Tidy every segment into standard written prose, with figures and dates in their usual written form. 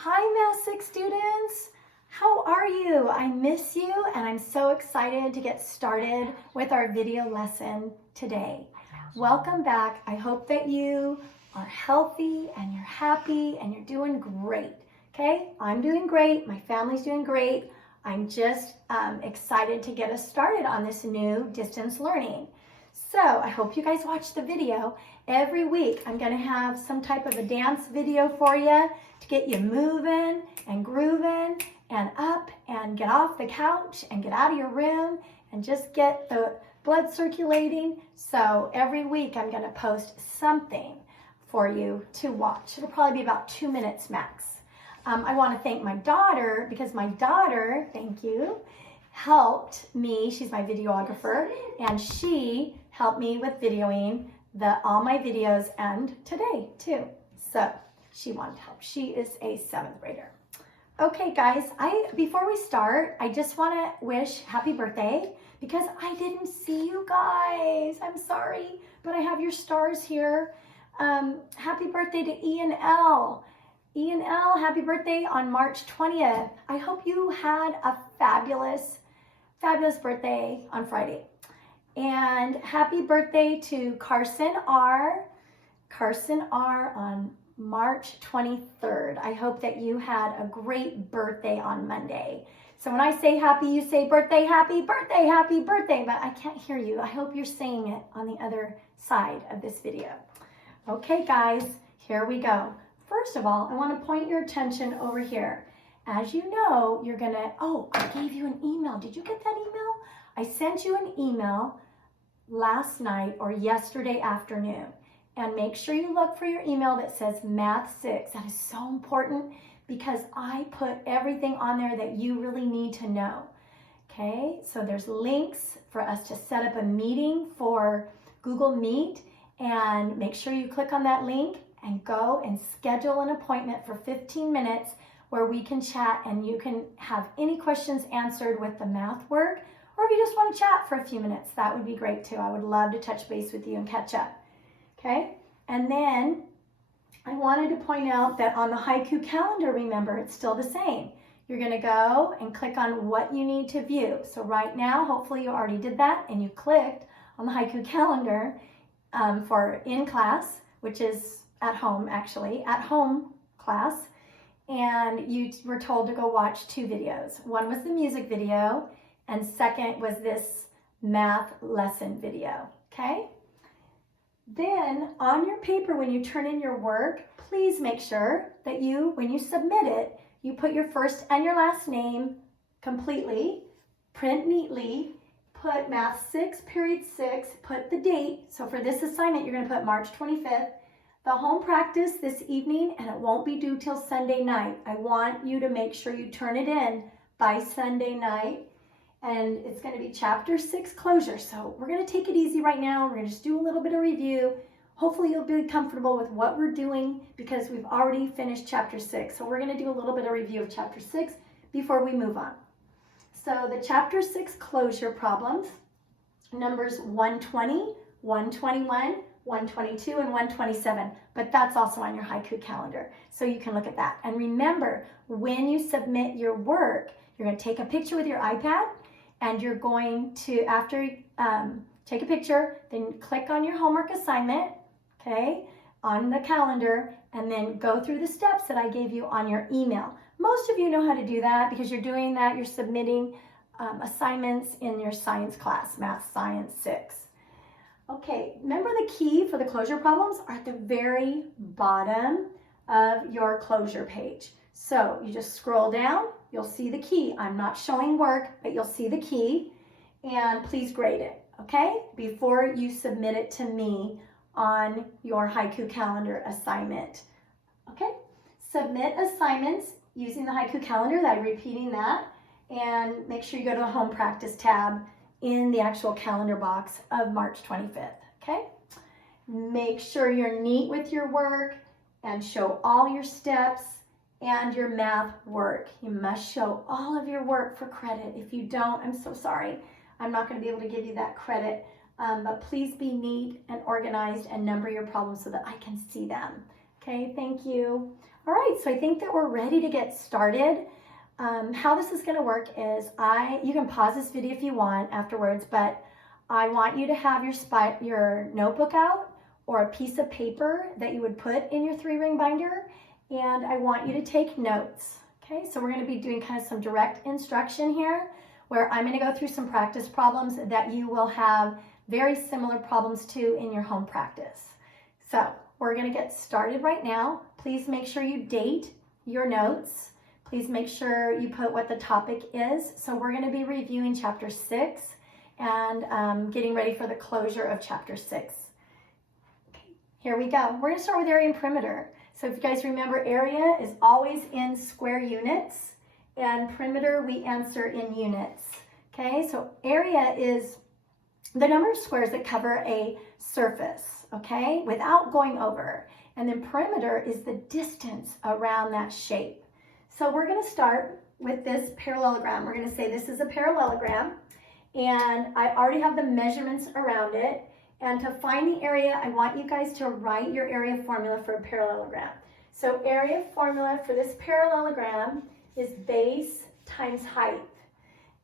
Hi, Math 6 students. How are you? I miss you and I'm so excited to get started with our video lesson today. Welcome back. I hope that you are healthy and you're happy and you're doing great. Okay, I'm doing great. My family's doing great. I'm just excited to get us started on this new distance learning. So I hope you guys watch the video. Every week I'm going to have some type of a dance video for you to get you moving and grooving and up and get off the couch and get out of your room and just get the blood circulating. So every week I'm going to post something for you to watch. It'll probably be about 2 minutes max. I want to thank my daughter because my daughter, thank you, helped me. She's my videographer and she helped me with videoing all my videos and today too. So she wanted help. She is a 7th grader. Okay guys, before we start, I just want to wish happy birthday because I didn't see you guys. I'm sorry, but I have your stars here. Happy birthday to Ian L. Ian L, happy birthday on March 20th. I hope you had a fabulous birthday on Friday. And happy birthday to Carson R. Carson R on March 23rd. I hope that you had a great birthday on Monday. So when I say happy, you say birthday, happy birthday, happy birthday, but I can't hear you. I hope you're saying it on the other side of this video. Okay guys, here we go. First of all, I want to point your attention over here. As you know, you're gonna, I gave you an email. Did you get that email? I sent you an email last night or yesterday afternoon. And make sure you look for your email that says Math 6. That is so important because I put everything on there that you really need to know. Okay, so there's links for us to set up a meeting for Google Meet, and make sure you click on that link and go and schedule an appointment for 15 minutes where we can chat and you can have any questions answered with the math work, or if you just want to chat for a few minutes, that would be great too. I would love to touch base with you and catch up. Okay, and then I wanted to point out that on the Haiku calendar, remember, it's still the same. You're going to go and click on what you need to view. So right now, hopefully you already did that and you clicked on the Haiku calendar for in class, which is at home actually, at home class. And you were told to go watch 2 videos. One was the music video and second was this math lesson video, okay? Then on your paper, when you turn in your work, please make sure that when you submit it, you put your first and your last name completely, print neatly, put Math 6, period 6, put the date. So for this assignment, you're gonna put March 25th, the home practice this evening, and it won't be due till Sunday night. I want you to make sure you turn it in by Sunday night. And it's going to be chapter 6 closure. So we're going to take it easy right now. We're going to just do a little bit of review. Hopefully you'll be comfortable with what we're doing because we've already finished chapter 6. So we're going to do a little bit of review of chapter 6 before we move on. So the chapter 6 closure problems, numbers 120, 121, 122, and 127. But that's also on your Haiku calendar. So you can look at that. And remember, when you submit your work, you're going to take a picture with your iPad. And you're going to, after take a picture, then click on your homework assignment, okay, on the calendar, and then go through the steps that I gave you on your email. Most of you know how to do that because you're doing that, you're submitting assignments in your science class, Math Science 6. Okay, remember the key for the closure problems are at the very bottom of your closure page. So you just scroll down, you'll see the key. I'm not showing work, but you'll see the key, and please grade it, okay? Before you submit it to me on your Haiku calendar assignment, okay? Submit assignments using the Haiku calendar, I'm repeating that, and make sure you go to the home practice tab in the actual calendar box of March 25th, okay? Make sure you're neat with your work and show all your steps and your math work. You must show all of your work for credit. If you don't, I'm so sorry. I'm not going to be able to give you that credit, but please be neat and organized and number your problems so that I can see them. Okay, thank you. All right, so I think that we're ready to get started. How this is going to work is you can pause this video if you want afterwards, but I want you to have your notebook out or a piece of paper that you would put in your 3-ring binder, and I want you to take notes. Okay, so we're going to be doing kind of some direct instruction here, where I'm going to go through some practice problems that you will have very similar problems to in your home practice. So we're going to get started right now. Please make sure you date your notes. Please make sure you put what the topic is. So we're going to be reviewing chapter 6 and getting ready for the closure of chapter 6. Okay, here we go. We're going to start with area and perimeter. So if you guys remember, area is always in square units, and perimeter we answer in units. Okay, so area is the number of squares that cover a surface, okay, without going over. And then perimeter is the distance around that shape. So we're going to start with this parallelogram. We're going to say this is a parallelogram, and I already have the measurements around it. And to find the area, I want you guys to write your area formula for a parallelogram. So area formula for this parallelogram is base times height.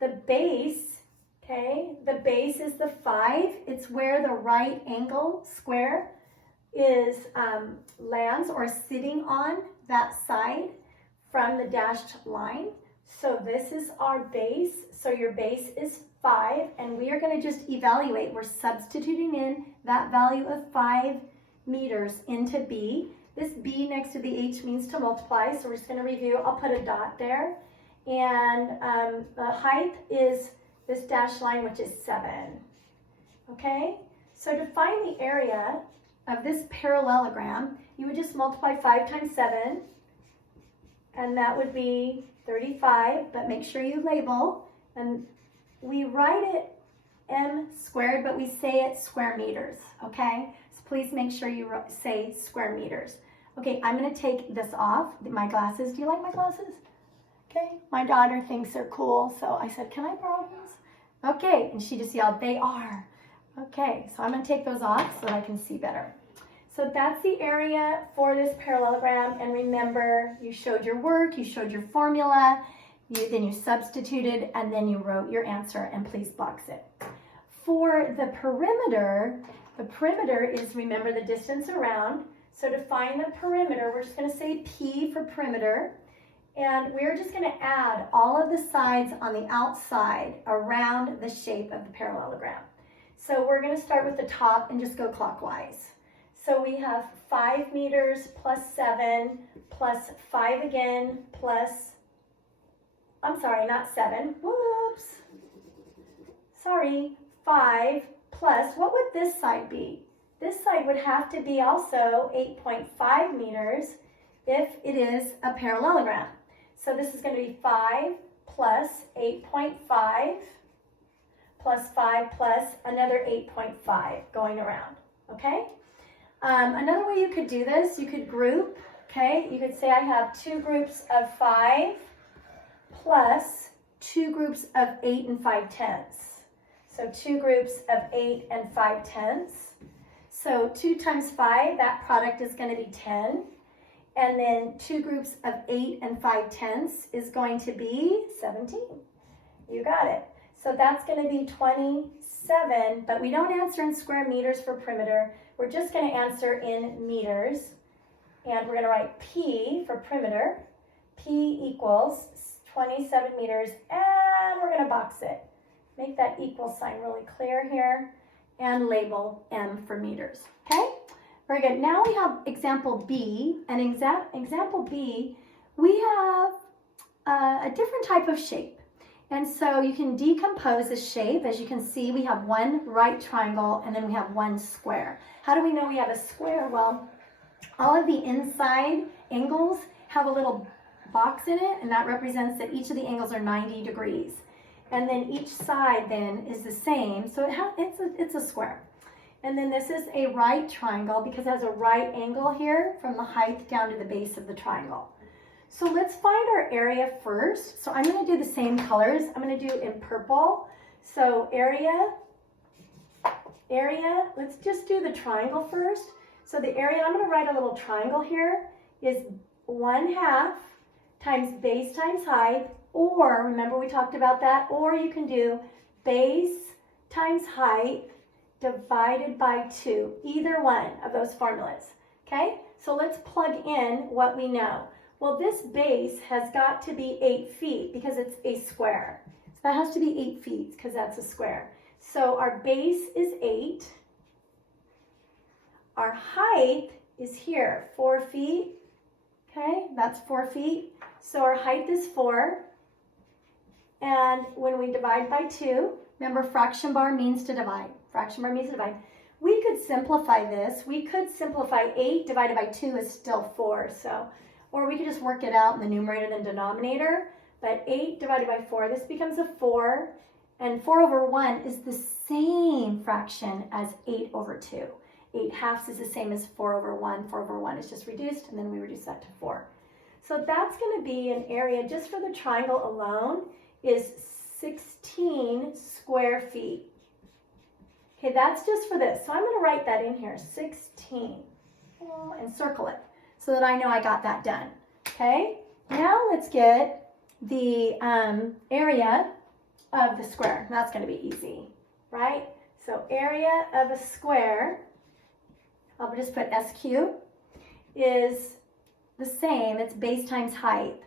The base, okay, the base is the 5. It's where the right angle square is lands or sitting on that side from the dashed line. So this is our base. So your base is 5, and we are going to just evaluate. We're substituting in that value of 5 meters into B. This B next to the H means to multiply, so we're just going to review. I'll put a dot there. And the height is this dashed line, which is 7. Okay? So to find the area of this parallelogram, you would just multiply 5 times 7, and that would be 35, but make sure you label. And we write it m squared, but we say it square meters, okay? So please make sure you say square meters. Okay, I'm going to take this off, my glasses. Do you like my glasses? Okay, my daughter thinks they're cool, so I said, can I borrow those? Okay, and she just yelled, they are. Okay, so I'm going to take those off so that I can see better. So that's the area for this parallelogram, and remember, you showed your work, you showed your formula, then you substituted, and then you wrote your answer, and please box it. For the perimeter is, remember, the distance around. So to find the perimeter, we're just going to say P for perimeter, and we're just going to add all of the sides on the outside around the shape of the parallelogram. So we're going to start with the top and just go clockwise. So we have 5 meters plus 7 plus 5 again plus, I'm sorry, not 7, whoops, sorry, 5 plus, what would this side be? This side would have to be also 8.5 meters if it is a parallelogram. So this is going to be 5 plus 8.5 plus 5 plus another 8.5 going around, okay? Another way you could do this, you could group, okay? You could say I have 2 groups of 5 plus 2 groups of 8 and 5/10. So 2 groups of 8 and 5/10. So 2 times 5, that product is going to be 10. And then 2 groups of 8 and 5/10 is going to be 17. You got it. So that's going to be 27, but we don't answer in square meters for perimeter. We're just going to answer in meters. And we're going to write P for perimeter. P equals 27 meters, and we're going to box it. Make that equal sign really clear here, and label M for meters, okay? Very good. Now we have example B, and example B, we have a different type of shape. And so you can decompose the shape. As you can see, we have one right triangle, and then we have one square. How do we know we have a square? Well, all of the inside angles have a little box in it, and that represents that each of the angles are 90 degrees. And then each side then is the same, so it's a square. And then this is a right triangle because it has a right angle here from the height down to the base of the triangle. So let's find our area first. So I'm going to do the same colors. I'm going to do in purple. So area, let's just do the triangle first. So the area, I'm going to write a little triangle here, is 1/2 times base times height, or remember we talked about that, or you can do base times height divided by 2, either one of those formulas, okay? So let's plug in what we know. Well, this base has got to be 8 feet because it's a square. So that has to be 8 feet because that's a square. So our base is 8. Our height is here, 4 feet. Okay, that's 4 feet. So our height is 4. And when we divide by 2, remember fraction bar means to divide. Fraction bar means to divide. We could simplify this. We could simplify 8 divided by 2 is still 4. So, or we could just work it out in the numerator and the denominator. But 8 divided by 4, this becomes a 4. And 4 over 1 is the same fraction as 8 over 2. 8/2 is the same as 4 over 1. 4 over 1 is just reduced, and then we reduce that to 4. So that's going to be an area, just for the triangle alone, is 16 square feet. Okay, that's just for this. So I'm going to write that in here, 16, and circle it so that I know I got that done. Okay, now let's get the area of the square. That's going to be easy, right? So area of a square, I'll just put SQ, is the same. It's base times height.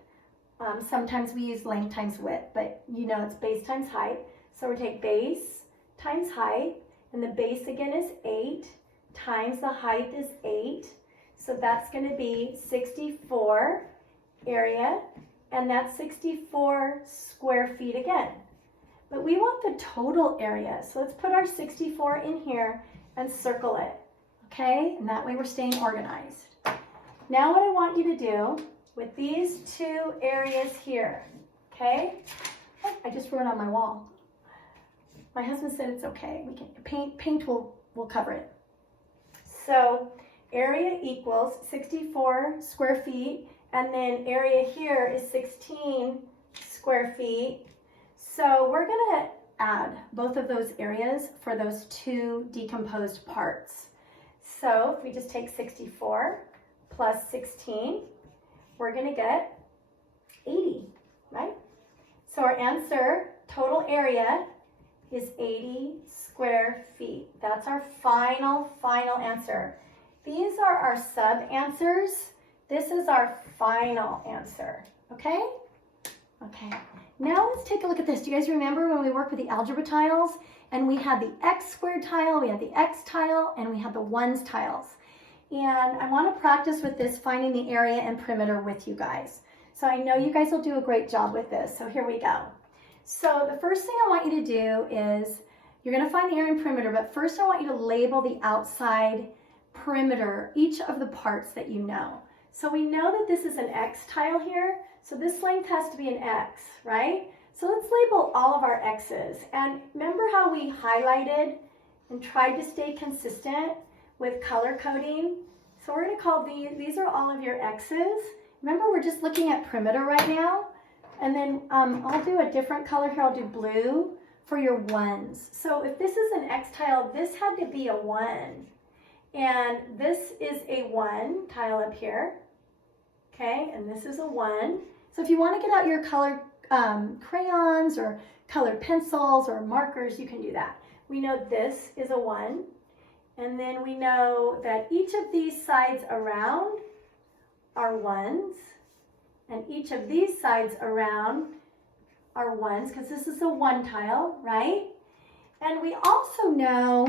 Sometimes we use length times width, but you know it's base times height. So we take base times height, and the base again is 8, times the height is 8. So that's going to be 64 area, and that's 64 square feet again. But we want the total area, so let's put our 64 in here and circle it. Okay, and that way we're staying organized. Now what I want you to do with these two areas here, okay? Oh, I just wrote on my wall. My husband said it's okay. We can paint will cover it. So area equals 64 square feet, and then area here is 16 square feet. So we're gonna add both of those areas for those two decomposed parts. So if we just take 64 plus 16, we're going to get 80, right? So our answer, total area, is 80 square feet. That's our final answer. These are our sub-answers. This is our final answer, okay? Okay, now let's take a look at this. Do you guys remember when we worked with the algebra tiles? And we had the x squared tile, we had the x tile, and we had the ones tiles. And I want to practice with this, finding the area and perimeter with you guys. So I know you guys will do a great job with this. So here we go. So the first thing I want you to do is, you're going to find the area and perimeter, but first I want you to label the outside perimeter, each of the parts that you know. So we know that this is an x tile here, so this length has to be an x, right? So let's label all of our x's. And remember how we highlighted and tried to stay consistent with color coding? So we're going to call these are all of your x's. Remember, we're just looking at perimeter right now. And then I'll do a different color here. I'll do blue for your ones. So if this is an x tile, this had to be a 1. And this is a 1 tile up here. Okay, and this is a 1. So if you want to get out your color crayons or colored pencils or markers, you can do that. We know this is a 1, and then we know that each of these sides around are 1s, and each of these sides around are 1s, because this is a 1 tile, right? And we also know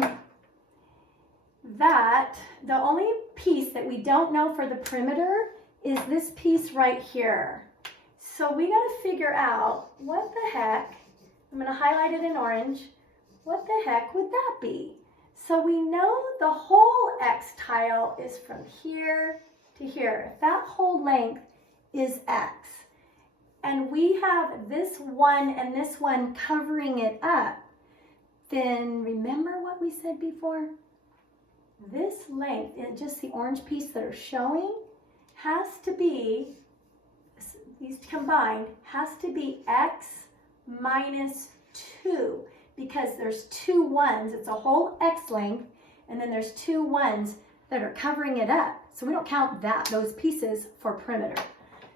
that the only piece that we don't know for the perimeter is this piece right here. So we got to figure out what the heck, I'm going to highlight it in orange, what the heck would that be? So we know the whole x tile is from here to here. If that whole length is x, and we have this one and this one covering it up, then remember what we said before? This length, just the orange piece that are showing, has to be, these combined, has to be x minus 2, because there's 2 1s. It's a whole x length, and then there's 2 1s that are covering it up. So we don't count those pieces for perimeter.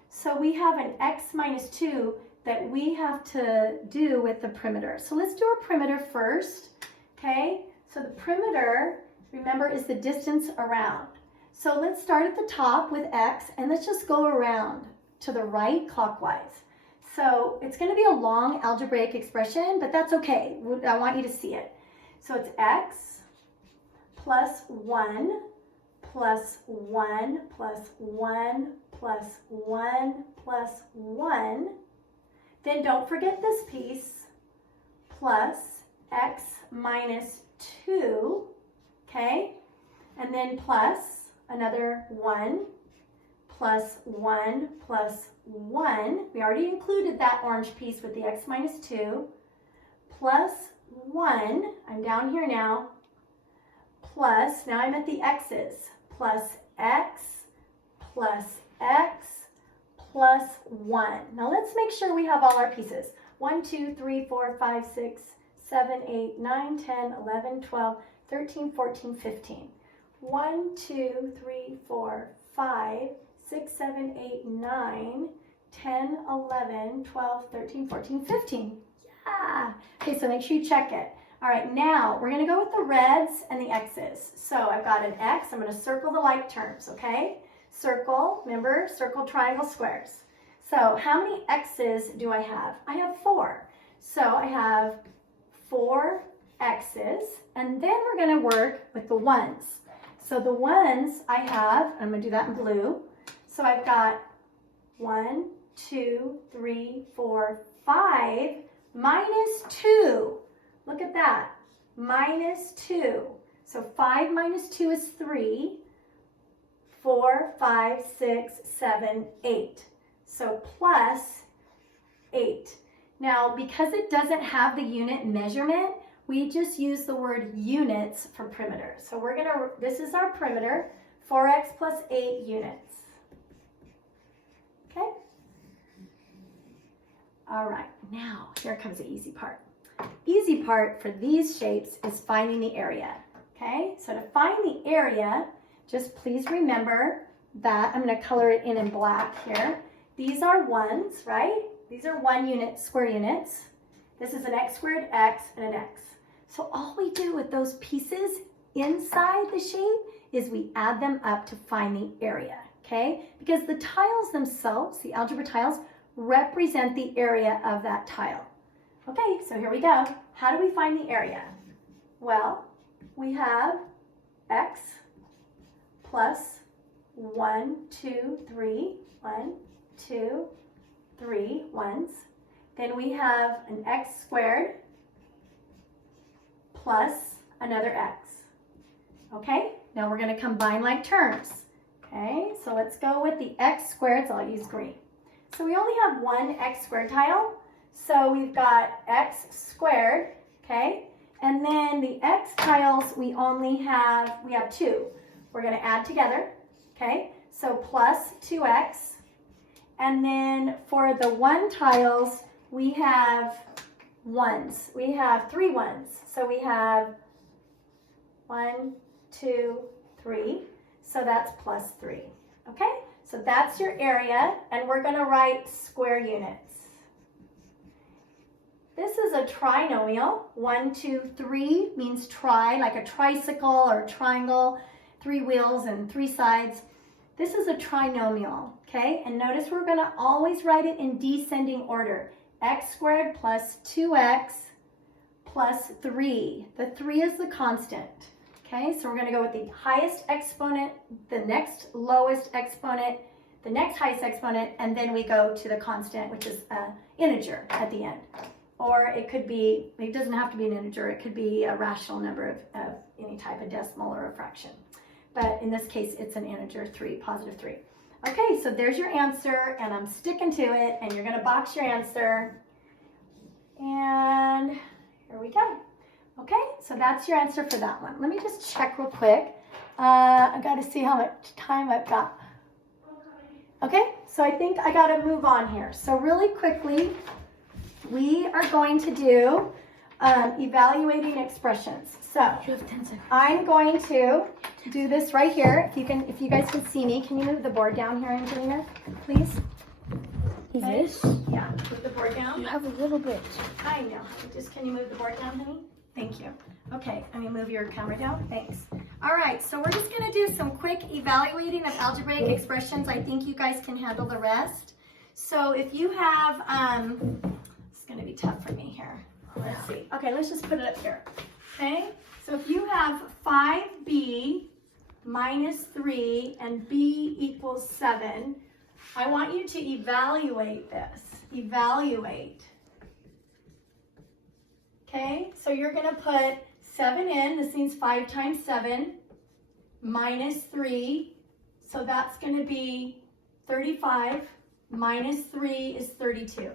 So we have an x minus 2 that we have to do with the perimeter. So let's do our perimeter first, okay? So the perimeter, remember, is the distance around. So let's start at the top with x, and let's just go around to the right clockwise. So it's going to be a long algebraic expression, but that's okay. I want you to see it. So it's x plus 1 plus 1 plus 1 plus 1 plus 1. Then don't forget this piece, plus x minus 2, okay? And then plus another 1 plus 1 plus 1. We already included that orange piece with the x minus 2. Plus 1, I'm down here now, plus, now I'm at the x's, plus x plus x plus 1. Now let's make sure we have all our pieces. 1, 2, 3, 4, 5, 6, 7, 8, 9, 10, 11, 12, 13, 14, 15. 1, 2, 3, 4, 5, 6, 7, 8, 9, 10, 11, 12, 13, 14, 15. Yeah. Okay, so make sure you check it. All right, now we're going to go with the reds and the x's. So I've got an x. I'm going to circle the like terms, okay? Circle, remember, circle, triangle, squares. So how many x's do I have? I have 4. So I have 4 x's, and then we're going to work with the ones. So the ones I have, I'm going to do that in blue. So I've got 1, 2, 3, 4, 5, minus 2. Look at that, minus 2. So 5 minus 2 is 3. 4, 5, 6, 7, 8. So plus 8. Now, because it doesn't have the unit measurement, we just use the word units for perimeter. So we're going to, this is our perimeter, 4x plus 8 units. Okay? All right, now here comes the easy part. Easy part for these shapes is finding the area. Okay? So to find the area, just please remember that I'm going to color it in black here. These are ones, right? These are 1 unit, square units. This is an x squared, x, and an x. So all we do with those pieces inside the shape is we add them up to find the area, okay? Because the tiles themselves, the algebra tiles, represent the area of that tile. Okay, so here we go. How do we find the area? Well, we have x plus 1, 2, 3, 1, 2, 3 ones. Then we have an x squared plus another x. Okay, now we're going to combine like terms. Okay, so let's go with the x squared, so I'll use green. So we only have 1 x squared tile. So we've got x squared, okay? And then the x tiles, we have 2. We're going to add together, okay? So plus 2x. And then for the 1 tiles, we have ones. We have 3 ones. So we have 1, 2, 3. So that's plus 3, okay? So that's your area, and we're going to write square units. This is a trinomial. 1, 2, 3 means tri, like a tricycle or a triangle, 3 wheels and 3 sides. This is a trinomial, okay? And notice we're going to always write it in descending order. X squared plus 2x plus 3. The 3 is the constant, okay? So we're going to go with the highest exponent, the next lowest exponent, the next highest exponent, and then we go to the constant, which is an integer at the end. Or it could be, it doesn't have to be an integer, it could be a rational number of any type of decimal or a fraction. But in this case, it's an integer, 3, positive 3. Okay, so there's your answer, and I'm sticking to it, and you're going to box your answer. And here we go. Okay, so that's your answer for that one. Let me just check real quick. I got to see how much time I've got. Okay, so I think I got to move on here. So really quickly, we are going to do evaluating expressions. So You have 10 seconds. I'm going to do this right here. If you guys can see me, can you move the board down here, Angelina, please? Okay. This? Yeah, move the board down. You have a little bit. I know. Just can you move the board down, honey? Thank you. Okay, I mean move your camera down. Thanks. All right, so we're just going to do some quick evaluating of algebraic expressions. I think you guys can handle the rest. So if you have, it's going to be tough for me here. Let's see. Okay, let's just put it up here. Okay, so if you have 5b minus 3 and b equals 7, I want you to evaluate this. Evaluate. Okay, so you're going to put 7 in. This means 5 times 7 minus 3. So that's going to be 35 minus 3 is 32.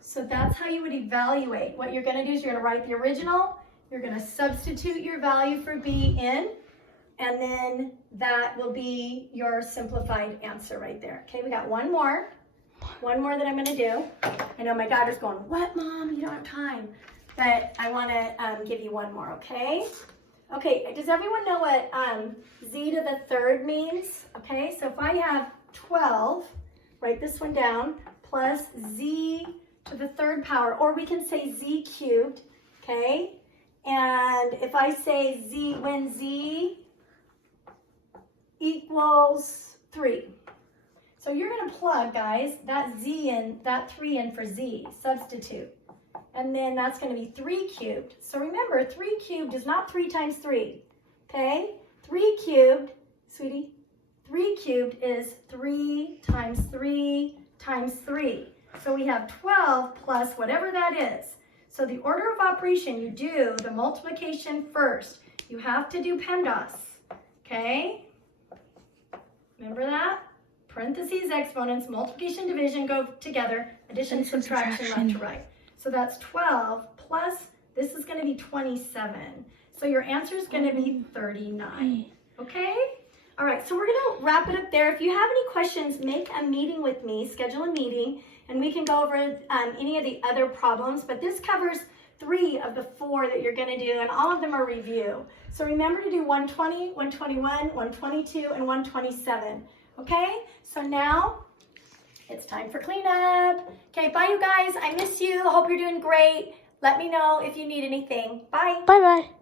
So that's how you would evaluate. What you're going to do is you're going to write the original. You're going to substitute your value for b in. And then that will be your simplified answer right there. Okay, we got one more. One more that I'm going to do. I know my daughter's going, what, Mom? You don't have time. But I want to give you one more, okay? Okay, does everyone know what z to the third means? Okay, so if I have 12, write this one down, plus z to the third power, or we can say z cubed, okay? And if I say when z equals 3. So you're going to plug, guys, that z in, that 3 in for z, substitute. And then that's going to be 3 cubed. So remember, 3 cubed is not 3 times 3, okay? 3 cubed, sweetie, 3 cubed is 3 times 3 times 3. So we have 12 plus whatever that is. So the order of operation, you do the multiplication first. You have to do PEMDAS, okay? Remember that? Parentheses, exponents, multiplication, division go together, addition, subtraction, left to right. So that's 12 plus, this is going to be 27. So your answer is going to be 39. Okay? All right, so we're going to wrap it up there. If you have any questions, make a meeting with me, schedule a meeting, and we can go over any of the other problems. But this covers 3 of the 4 that you're going to do, and all of them are review. So remember to do 120, 121, 122, and 127. Okay? So now it's time for cleanup. Okay, bye you guys. I miss you. Hope you're doing great. Let me know if you need anything. Bye. Bye-bye.